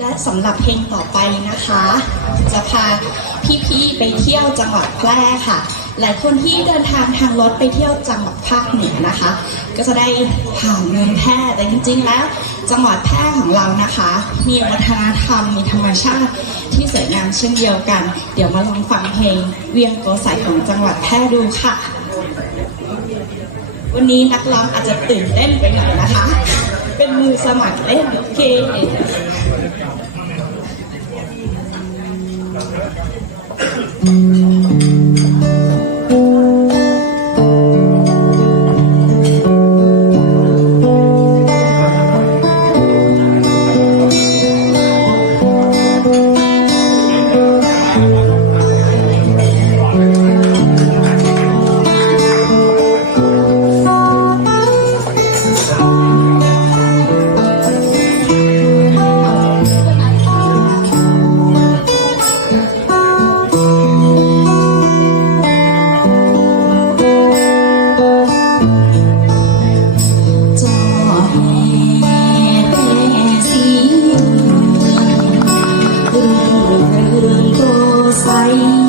และสำหรับเพลงต่อไปนะคะ จะพาพี่ๆไปเที่ยวจังหวัดแพร่ค่ะ หลายคนที่เดินทางทางรถไปเที่ยวจังหวัดภาคเหนือนะคะ ก็จะได้ผ่านเมืองแพร่แต่จริงๆแล้ว จังหวัดแพร่ของเรานะคะ มีวัฒนธรรมมีธรรมชาติที่สวยงามเช่นเดียวกัน เดี๋ยวมาลองฟังเพลงเวียงโกสัยของจังหวัดแพร่ดูค่ะ วันนี้นักร้องอาจจะตื่นเต้นไปหน่อยนะคะ เป็นมือสมัครเล่นโอเค Hum. I